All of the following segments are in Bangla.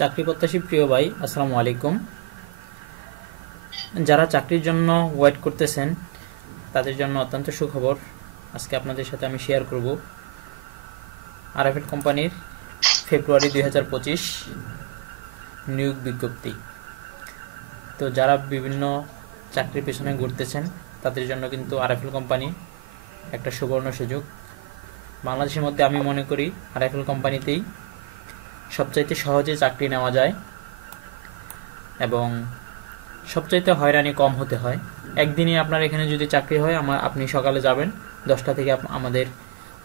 চাকরি প্রত্যাশী প্রিয় ভাই, আসসালামু আলাইকুম। যারা চাকরির জন্য ওয়েট করতেছেন তাদের জন্য অত্যন্ত সুখবর আজকে আপনাদের সাথে আমি শেয়ার করব। আরএফএল কোম্পানির ফেব্রুয়ারি 2025 নিয়োগ বিজ্ঞপ্তি। তো যারা বিভিন্ন চাকরির পেছনে ঘুরতেছেন তাদের জন্য কিন্তু আরএফএল কোম্পানি একটা সুবর্ণ সুযোগ। বাংলাদেশের মধ্যে আমি মনে করি আরএফএল কোম্পানিতেই সবচাইতে সহজে চাকরি নেওয়া যায় এবং সবচাইতে হয়রানি কম হতে হয়। একদিনই আপনার এখানে যদি চাকরি হয়, আপনি সকালে যাবেন, 10টা থেকে আমাদের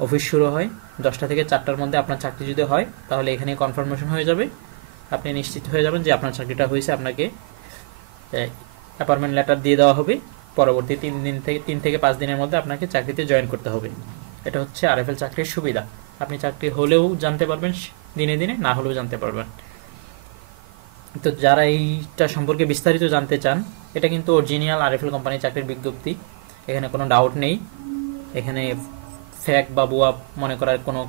অফিস শুরু হয়, 10টা থেকে 4টার মধ্যে আপনার চাকরি যদি হয় তাহলে এখানে কনফার্মেশন হয়ে যাবে, আপনি নিশ্চিত হয়ে যাবেন যে আপনার চাকরিটা হয়েছে। আপনাকে অ্যাপয়েন্টমেন্ট লেটার দিয়ে দেওয়া হবে, পরবর্তী 3 থেকে 5 দিনের মধ্যে আপনাকে চাকরিতে জয়েন করতে হবে। এটা হচ্ছে আরএফএল চাকরির সুবিধা। আপনি চাকরি হলেও জানতে পারবেন, দিনে দিনে না হলেও জানতে পারবেন। তো যারা এইটা সম্পর্কে বিস্তারিত জানতে চান, এটা কিন্তু অরিজিনাল আরএফএল কোম্পানির চাকরির বিজ্ঞপ্তি, এখানে কোনো ডাউট নেই, এখানে ফ্যাক বা ভুয়া মনে করার কোনো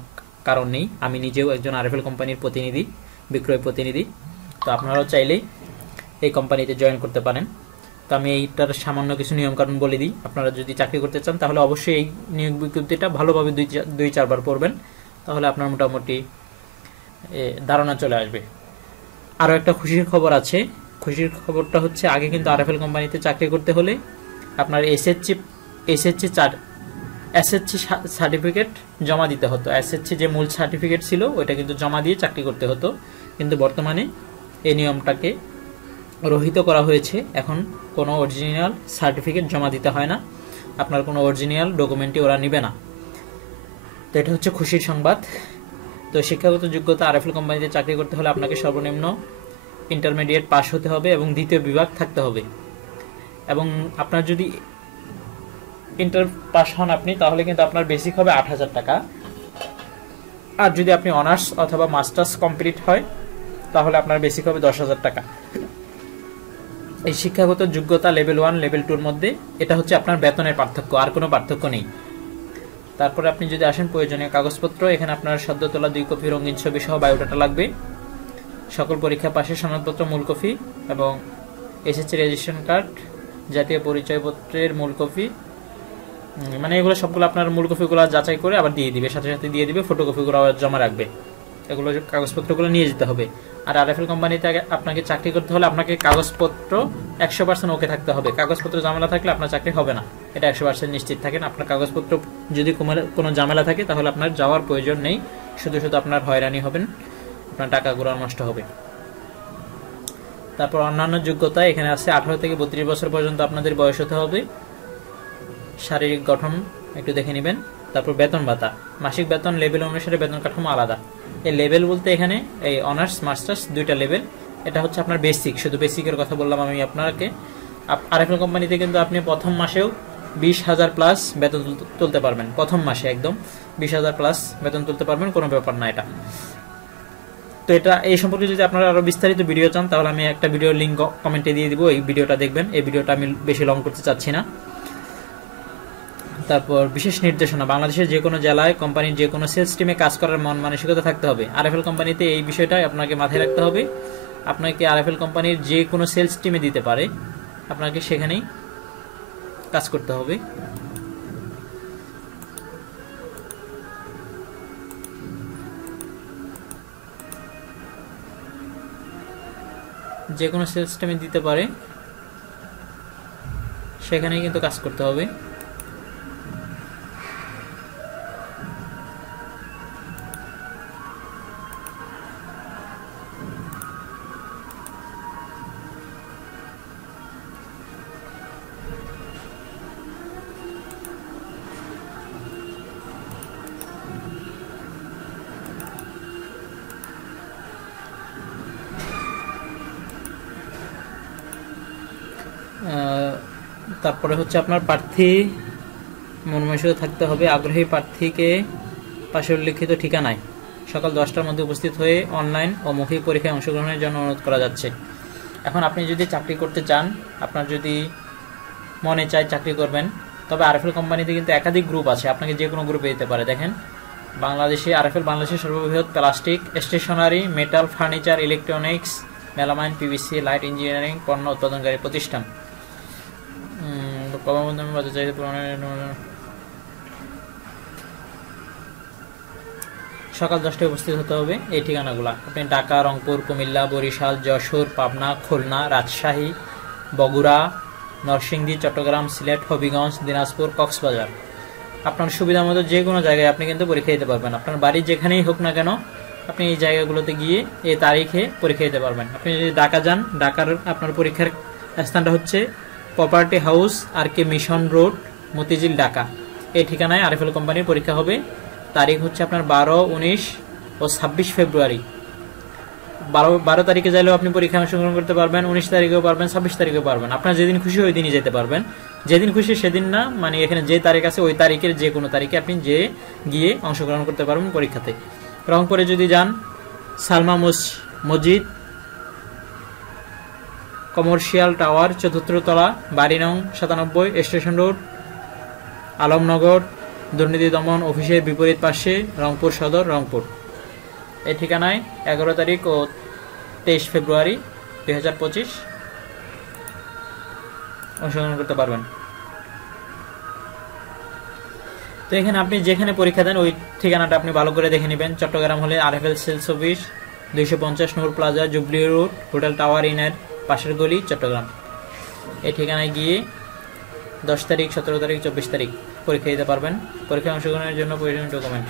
কারণ নেই। আমি নিজেও একজন আরএফএল কোম্পানির প্রতিনিধি, বিক্রয় প্রতিনিধি। তো আপনারাও চাইলেই এই কোম্পানিতে জয়েন করতে পারেন। তো আমি এইটার সামান্য কিছু নিয়মকানুন বলে দিই। আপনারা যদি চাকরি করতে চান তাহলে অবশ্যই এই নিয়োগ বিজ্ঞপ্তিটা ভালোভাবে 2-4 বার পড়বেন, তাহলে আপনার মোটামুটি ধারণা চলে আসবে। আরও একটা খুশির খবর আছে। খুশির খবরটা হচ্ছে, আগে কিন্তু আরএফএল কোম্পানিতে চাকরি করতে হলে আপনার এসএসসি সার্টিফিকেট জমা দিতে হতো। এসএসসি যে মূল সার্টিফিকেট ছিল ওইটা কিন্তু জমা দিয়ে চাকরি করতে হতো, কিন্তু বর্তমানে এই নিয়মটাকে রহিত করা হয়েছে। এখন কোনো অরিজিনাল সার্টিফিকেট জমা দিতে হয় না, আপনার কোনো অরিজিনাল ডকুমেন্টই ওরা নেবে না। তো এটা হচ্ছে খুশির সংবাদ। তো শিক্ষাগত যোগ্যতা, আরএফএল কোম্পানিতে চাকরি করতে হলে আপনাকে সর্বনিম্ন ইন্টারমিডিয়েট পাস হতে হবে এবং দ্বিতীয় বিভাগ থাকতে হবে। এবং আপনার যদি ইন্টার পাস হন আপনি, তাহলে কিন্তু আপনার বেসিক হবে 8,000 টাকা। আর যদি আপনি অনার্স অথবা মাস্টার্স কমপ্লিট হয় তাহলে আপনার বেসিক হবে 10,000 টাকা। এই শিক্ষাগত যোগ্যতা লেভেল 1 লেভেল 2-র মধ্যে। এটা হচ্ছে আপনার বেতনের পার্থক্য, আর কোনো পার্থক্য নেই। তারপরে আপনি যদি আসেন প্রয়োজনীয় কাগজপত্র, এখানে আপনার সদ্য তোলা 2 কপি রঙিন ছবি সহ বায়োডাটা লাগবে, সকল পরীক্ষা পাশের সনদপত্র মূল কপি এবং এসএসসি রেজিস্ট্রেশন কার্ড, জাতীয় পরিচয়পত্রের মূল কপি, মানে এগুলো সবগুলো আপনার মূল কপিগুলো যাচাই করে আবার দিয়ে দিবে, সাথে সাথে দিয়ে দিবে, ফটোকপিগুলো জমা রাখবে। এগুলো কাগজপত্রগুলো নিয়ে যেতে হবে। আর আরএফএল কোম্পানিতে আপনাকে চাকরি করতে হলে আপনাকে কাগজপত্র 100% ওকে থাকতে হবে। কাগজপত্র ঝামেলা থাকলে আপনার চাকরি হবে না, এটা 100% নিশ্চিত থাকেন। আপনার কাগজপত্র যদি কোনো ঝামেলা থাকে তাহলে আপনার যাওয়ার প্রয়োজন নেই, শুধু শুধু আপনার হয়রানি হবেন, আপনার টাকাগুলো নষ্ট হবে। তারপর অন্যান্য যোগ্যতা এখানে আছে। 18 থেকে 32 বছর পর্যন্ত আপনাদের বয়স হতে হবে। শারীরিক গঠন একটু দেখে নেবেন। তারপর বেতন ভাতা, মাসিক বেতন লেভেল অনুসারে বেতন কাঠামো আলাদা। এই লেভেল বলতে এখানে এই অনার্স মাস্টার্স 2টা লেভেল। এটা হচ্ছে আপনার বেসিক, শুধু বেসিকের কথা বললাম আমি আপনাকে। আরএফএল কোম্পানিতে কিন্তু আপনি প্রথম মাসেও 20,000 প্লাস বেতন তুলতে পারবেন। প্রথম মাসে একদম 20,000 প্লাস বেতন তুলতে পারবেন, কোনো ব্যাপার না এটা। তো এটা এই সম্পর্কে যদি আপনারা আরও বিস্তারিত ভিডিও চান তাহলে আমি একটা ভিডিও লিঙ্ক কমেন্টে দিয়ে দিব, এই ভিডিওটা দেখবেন। এই ভিডিওটা আমি বেশি লং করতে চাচ্ছি না। তারপর বিশেষ নির্দেশনা, বাংলাদেশের যে কোনো জেলায় কোম্পানির যে কোনো সেলস টিমে কাজ করার মন মানসিকতা থাকতে হবে। আরএফএল কোম্পানিতে এই বিষয়টা আপনাকে মাথায় রাখতে হবে। আপনাকে আরএফএল কোম্পানির যে কোনো সেলস টিমে দিতে পারে, আপনাকে সেখানেই কাজ করতে হবে। যে কোনো সেলস টিমে দিতে পারে, সেখানেই কিন্তু কাজ করতে হবে। তারপরে হচ্ছে আপনার প্রার্থী মনোনয়ন থাকতে হবে। আগ্রহী প্রার্থীকে পাশে উল্লিখিত ঠিকানায় সকাল 10টার মধ্যে উপস্থিত হয়ে অনলাইন ও মৌখিক পরীক্ষায় অংশগ্রহণের জন্য অনুরোধ করা যাচ্ছে। এখন আপনি যদি চাকরি করতে চান, আপনার যদি মনে চায় চাকরি করবেন, তবে আরএফএল কোম্পানিতে কিন্তু একাধিক গ্রুপ আছে, আপনাকে যে কোনো গ্রুপে দিতে পারে। দেখেন বাংলাদেশে আরএফএল বাংলাদেশের সর্ববৃহৎ plastic, stationery, metal, furniture, electronics, melamine, PVC, light engineering পণ্য উৎপাদনকারী প্রতিষ্ঠান। সকাল 10টায় উপস্থিত হতে হবে। এই ঠিকানাগুলো আপনি ঢাকা, রংপুর, কুমিল্লা, বরিশাল, যশোর, পাবনা, খুলনা, রাজশাহী, বগুড়া, নরসিংদী, চট্টগ্রাম, সিলেট, হবিগঞ্জ, দিনাজপুর, কক্সবাজার। আপনার সুবিধা মতো যে কোনো জায়গায় আপনি কিন্তু পরীক্ষা দিতে পারবেন। আপনার বাড়ি যেখানেই হোক না কেন, আপনি এই জায়গাগুলোতে গিয়ে এই তারিখে পরীক্ষা দিতে পারবেন। আপনি যদি ঢাকা যান, ঢাকার আপনার পরীক্ষার স্থানটা হচ্ছে প্রপার্টি হাউস, আর কে মিশন রোড, মতিঝিল, ঢাকা। এই ঠিকানায় আরএফএল কোম্পানির পরীক্ষা হবে। তারিখ হচ্ছে আপনার 12, 19 ও 26 ফেব্রুয়ারি। 12 তারিখে চাইলেও আপনি পরীক্ষা অংশগ্রহণ করতে পারবেন, 19 তারিখেও পারবেন, 26 তারিখেও পারবেন। আপনার যেদিন খুশি ওই দিনই যেতে পারবেন। যেদিন খুশি সেদিন না, মানে এখানে যে তারিখ আছে ওই তারিখের যে কোনো তারিখে আপনি গিয়ে অংশগ্রহণ করতে পারবেন পরীক্ষাতে। রংপুরে যদি যান, সালমা মসজিদ, কমার্শিয়াল টাওয়ার, 4th তলা, বাড়ি নং 97, স্টেশন রোড, আলমনগর, দুর্নীতি দমন অফিসের বিপরীত পাশে, রংপুর সদর, রংপুর। এই ঠিকানায় 11 তারিখ ও 23 ফেব্রুয়ারি 2025 অংশগ্রহণ করতে পারবেন। তো এখানে আপনি যেখানে পরীক্ষা দেন ওই ঠিকানাটা আপনি ভালো করে দেখে নেবেন। চট্টগ্রাম হলে RFL sales office, 250 Noor plaza, jubilee road, hotel tower ইনের পাশের গলি, চট্টগ্রাম। এই ঠিকানায় গিয়ে 10 তারিখ, 17 তারিখ, 24 তারিখ পরীক্ষা দিতে পারবেন। পরীক্ষায় অংশগ্রহণের জন্য প্রয়োজনীয় ডকুমেন্ট